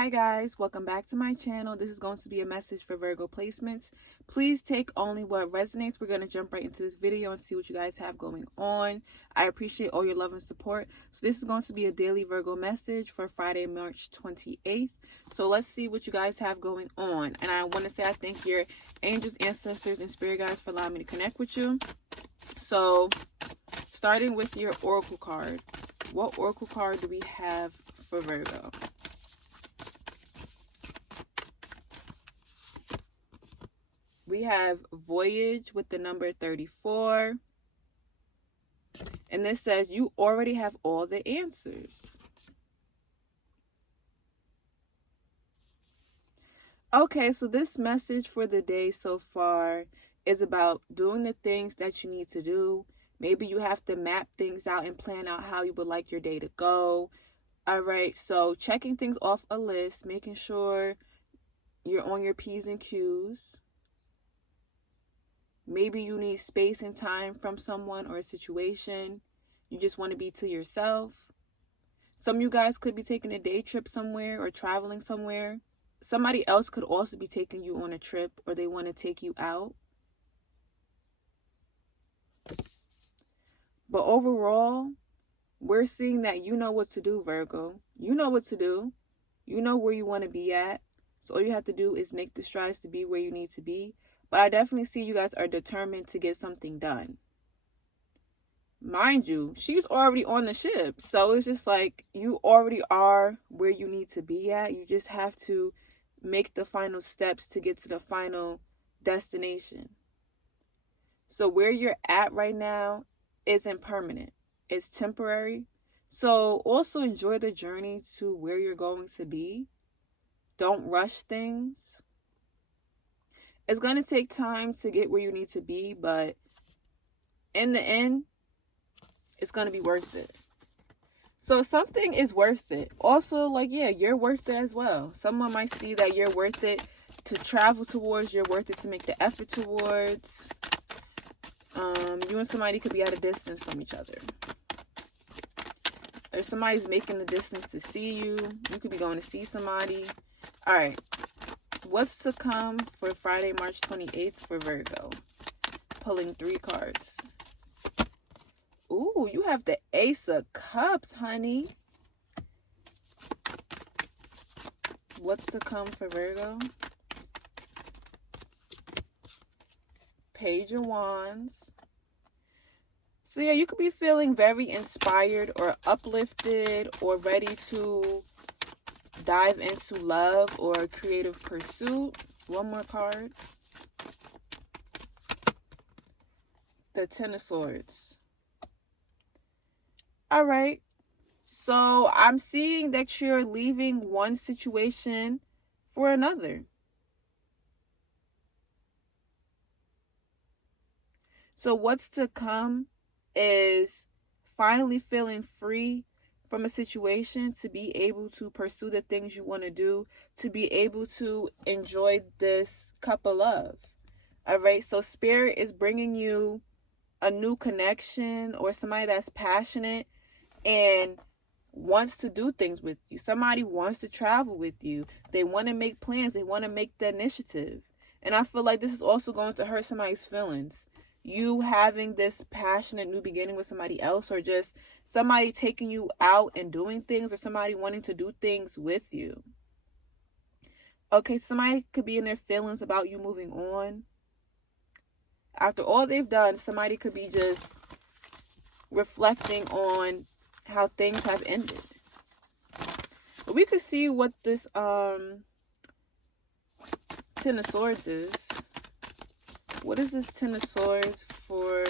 Hi guys, welcome back to my channel. This is going to be a message for Virgo placements. Please take only what resonates. We're going to jump right into this video and see what you guys have going on. I appreciate all your love and support. So this is going to be a daily Virgo message for Friday, March 28th. So let's see what you guys have going on. And I want to say I thank your angels, ancestors, and spirit guides for allowing me to connect with you. So starting with your oracle card. What oracle card do we have for Virgo? We have Voyage with the number 34. And this says you already have all the answers. Okay, so this message for the day so far is about doing the things that you need to do. Maybe you have to map things out and plan out how you would like your day to go. All right, so checking things off a list, making sure you're on your P's and Q's. Maybe you need space and time from someone or a situation. You just want to be to yourself. Some of you guys could be taking a day trip somewhere or traveling somewhere. Somebody else could also be taking you on a trip, or they want to take you out. But overall, we're seeing that you know what to do, Virgo. You know what to do. You know where you want to be at. So all you have to do is make the strides to be where you need to be. But I definitely see you guys are determined to get something done. Mind you, she's already on the ship. So it's just like you already are where you need to be at. You just have to make the final steps to get to the final destination. So where you're at right now isn't permanent. It's temporary. So also enjoy the journey to where you're going to be. Don't rush things. It's going to take time to get where you need to be, but in the end, it's going to be worth it. So something is worth it. Also, you're worth it as well. Someone might see that you're worth it to travel towards, you're worth it to make the effort towards. You and somebody could be at a distance from each other. Or somebody's making the distance to see you. You could be going to see somebody. All right. What's to come for Friday, March 28th for Virgo? Pulling 3 cards. Ooh, you have the Ace of Cups, honey. What's to come for Virgo? Page of Wands. So yeah, you could be feeling very inspired or uplifted or ready to dive into love or creative pursuit. One more card. The Ten of Swords. All right. So I'm seeing that you're leaving one situation for another. So what's to come is finally feeling free from a situation to be able to pursue the things you want to do, to be able to enjoy this cup of love. All right, so Spirit is bringing you a new connection or somebody that's passionate and wants to do things with you. Somebody wants to travel with you. They want to make plans. They want to make the initiative. And I feel like this is also going to hurt somebody's feelings. You having this passionate new beginning with somebody else, or just somebody taking you out and doing things, or somebody wanting to do things with you. Okay, somebody could be in their feelings about you moving on. After all they've done, somebody could be just reflecting on how things have ended. But we could see what this Ten of Swords is. What is this Ten of Swords for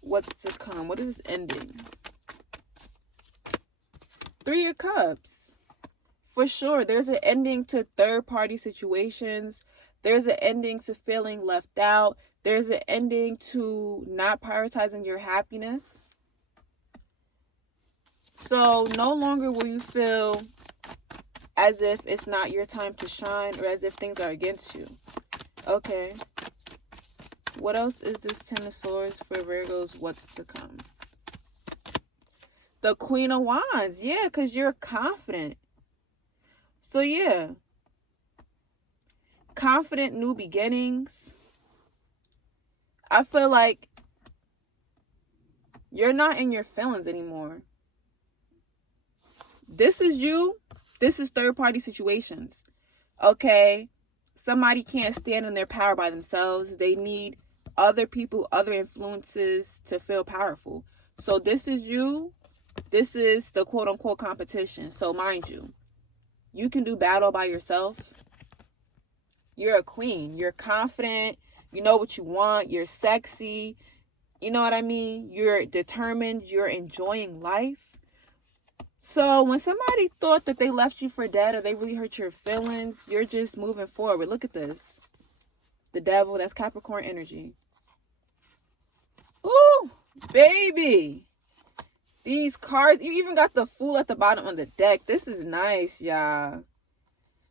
what's to come? What is this ending? 3 of Cups. For sure, there's an ending to third-party situations. There's an ending to feeling left out. There's an ending to not prioritizing your happiness. So no longer will you feel as if it's not your time to shine or as if things are against you. Okay. What else is this Ten of Swords for Virgo's what's to come? The Queen of Wands. Yeah, because you're confident. So yeah, confident new beginnings. I feel like you're not in your feelings anymore. This is you. This is third party situations. Okay? Somebody can't stand in their power by themselves. They need other people, other influences to feel powerful. So this is you. This is the quote unquote competition. So mind you, you can do battle by yourself. You're a queen. You're confident. You know what you want. You're sexy. You know what I mean? You're determined. You're enjoying life. So when somebody thought that they left you for dead or they really hurt your feelings, you're just moving forward. Look at this. The devil, that's Capricorn energy. Ooh, baby. These cards, you even got the Fool at the bottom of the deck. This is nice, y'all.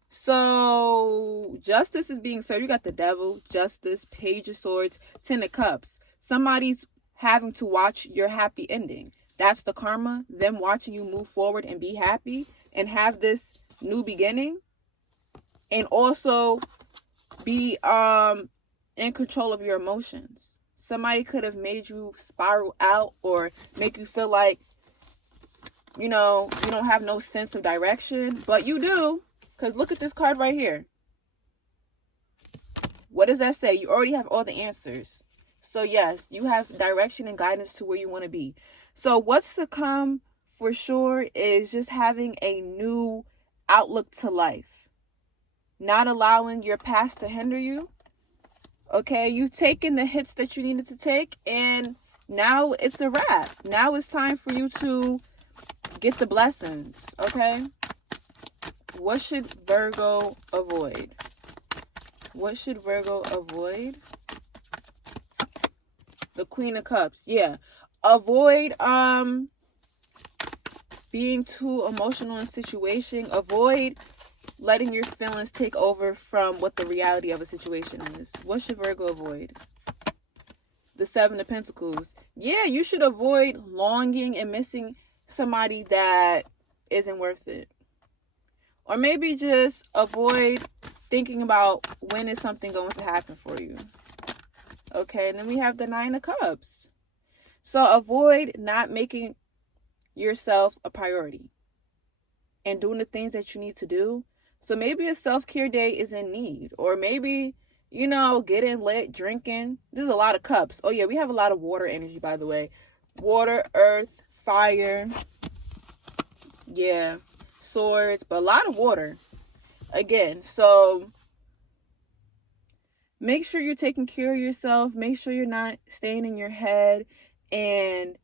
So justice is being served. You got the devil, justice, page of swords, 10 of cups. Somebody's having to watch your happy ending. That's the karma, them watching you move forward and be happy and have this new beginning, and also be in control of your emotions. Somebody could have made you spiral out or make you feel like, you know, you don't have no sense of direction, but you do, because look at this card right here. What does that say? You already have all the answers. So yes, you have direction and guidance to where you want to be. So what's to come for sure is just having a new outlook to life. Not allowing your past to hinder you. Okay, you've taken the hits that you needed to take, and now it's a wrap. Now it's time for you to get the blessings, okay? What should Virgo avoid? What should Virgo avoid? The Queen of Cups, yeah. Avoid being too emotional in situation. Avoid letting your feelings take over from what the reality of a situation is. What should Virgo avoid? The Seven of Pentacles. Yeah, you should avoid longing and missing somebody that isn't worth it. Or maybe just avoid thinking about when is something going to happen for you. Okay, and then we have the Nine of Cups. So avoid not making yourself a priority and doing the things that you need to do. So maybe a self-care day is in need. Or maybe, you know, getting lit, drinking. There's a lot of cups. Oh yeah, we have a lot of water energy, by the way. Water, earth, fire. Yeah, swords, but a lot of water. Again, so make sure you're taking care of yourself. Make sure you're not staying in your head and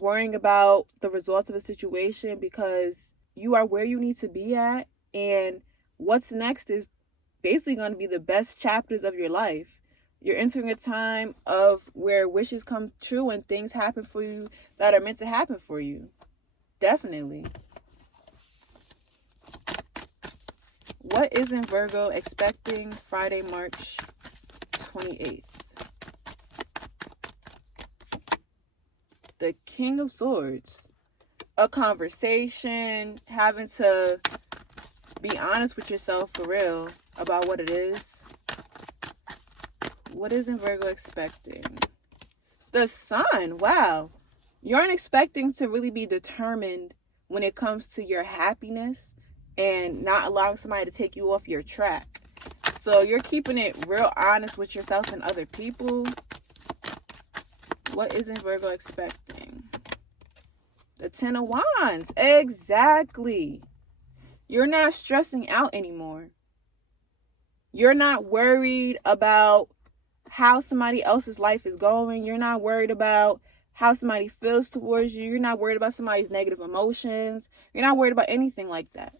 worrying about the results of a situation, because you are where you need to be at, and what's next is basically going to be the best chapters of your life. You're entering a time of where wishes come true and things happen for you that are meant to happen for you. Definitely. What isn't Virgo expecting Friday, March 28th? The King of Swords. A conversation, having to be honest with yourself for real about what it is. What isn't Virgo expecting? The Sun. Wow. You aren't expecting to really be determined when it comes to your happiness and not allowing somebody to take you off your track. So you're keeping it real honest with yourself and other people. What isn't Virgo expecting? The Ten of Wands. Exactly. You're not stressing out anymore. You're not worried about how somebody else's life is going. You're not worried about how somebody feels towards you. You're not worried about somebody's negative emotions. You're not worried about anything like that.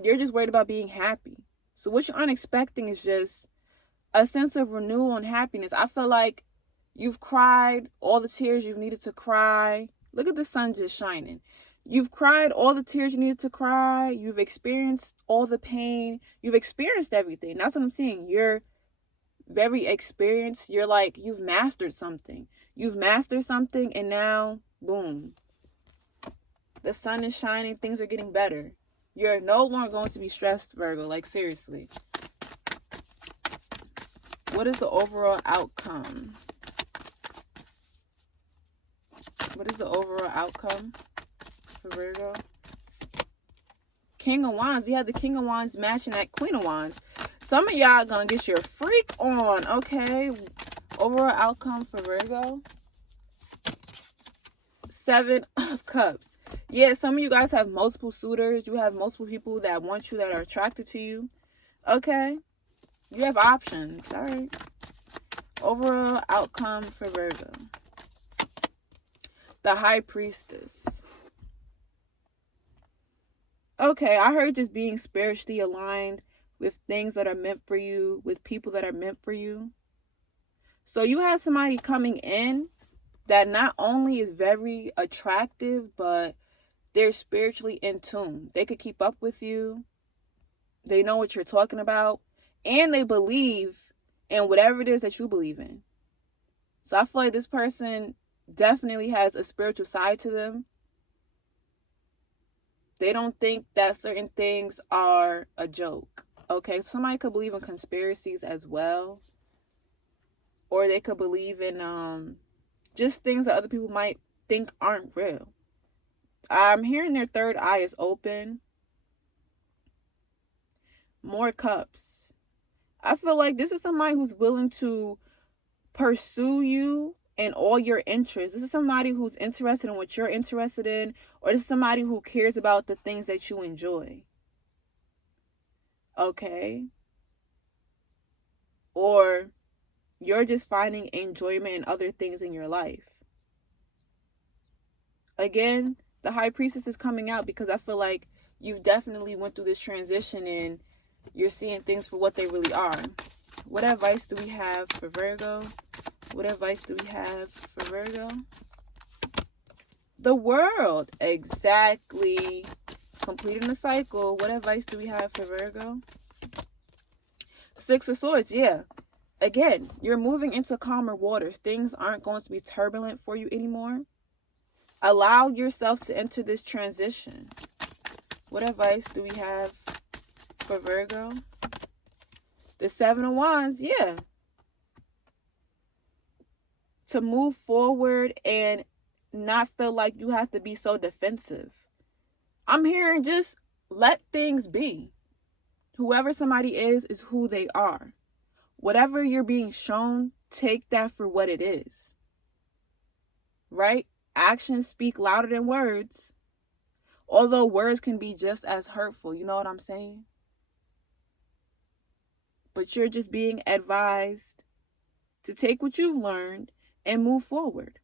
You're just worried about being happy. So what you're unexpecting is just a sense of renewal and happiness. I feel like you've cried all the tears you've needed to cry. Look at the sun just shining. You've cried all the tears you needed to cry. You've experienced all the pain. You've experienced everything. That's what I'm saying. You're very experienced. You're like, you've mastered something. You've mastered something, and now, boom. The sun is shining. Things are getting better. You're no longer going to be stressed, Virgo. Like, seriously. What is the overall outcome? What is the overall outcome for Virgo? King of Wands. We have the King of Wands matching that Queen of Wands. Some of y'all gonna get your freak on, okay? Overall outcome for Virgo. 7 of Cups. Yeah, some of you guys have multiple suitors. You have multiple people that want you, that are attracted to you. Okay? You have options. All right. Overall outcome for Virgo. The High Priestess. Okay, I heard just being spiritually aligned with things that are meant for you, with people that are meant for you. So you have somebody coming in that not only is very attractive, but they're spiritually in tune. They could keep up with you. They know what you're talking about. And they believe in whatever it is that you believe in. So I feel like this person definitely has a spiritual side to them. They don't think that certain things are a joke. Okay, somebody could believe in conspiracies as well. Or they could believe in just things that other people might think aren't real. I'm hearing their third eye is open. More Cups. I feel like this is somebody who's willing to pursue you and all your interests. This is somebody who's interested in what you're interested in, or this is somebody who cares about the things that you enjoy. Okay? Or you're just finding enjoyment in other things in your life. Again, the High Priestess is coming out because I feel like you've definitely went through this transition and you're seeing things for what they really are. What advice do we have for Virgo? What advice do we have for Virgo? The World. Exactly. Completing the cycle. What advice do we have for Virgo? 6 of Swords. Yeah. Again, you're moving into calmer waters. Things aren't going to be turbulent for you anymore. Allow yourself to enter this transition. What advice do we have for Virgo? The 7 of Wands. Yeah. To move forward and not feel like you have to be so defensive. I'm hearing just let things be. Whoever somebody is who they are. Whatever you're being shown, take that for what it is. Right? Actions speak louder than words. Although words can be just as hurtful. You know what I'm saying? But you're just being advised to take what you've learned and move forward.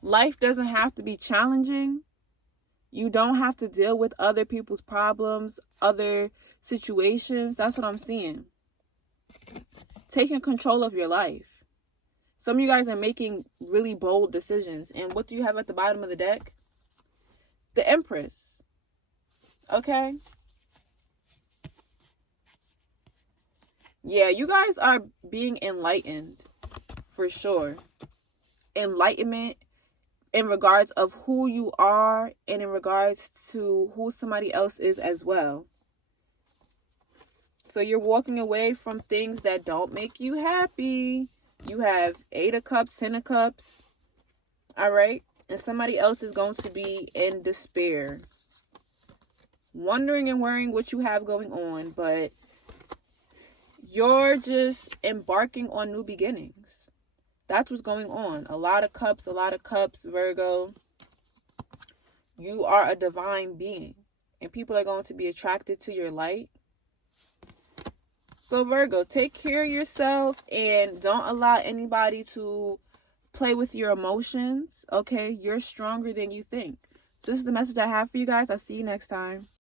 Life doesn't have to be challenging. You don't have to deal with other people's problems, other situations. That's what I'm seeing. Taking control of your life. Some of you guys are making really bold decisions. And what do you have at the bottom of the deck? The Empress. Okay? Yeah, you guys are being enlightened. For sure. Enlightenment in regards of who you are and in regards to who somebody else is as well. So you're walking away from things that don't make you happy. You have 8 of Cups, 10 of Cups. All right? And somebody else is going to be in despair. Wondering and worrying what you have going on. But you're just embarking on new beginnings. That's what's going on. A lot of cups, Virgo. You are a divine being. And people are going to be attracted to your light. So Virgo, take care of yourself and don't allow anybody to play with your emotions. Okay? You're stronger than you think. So this is the message I have for you guys. I'll see you next time.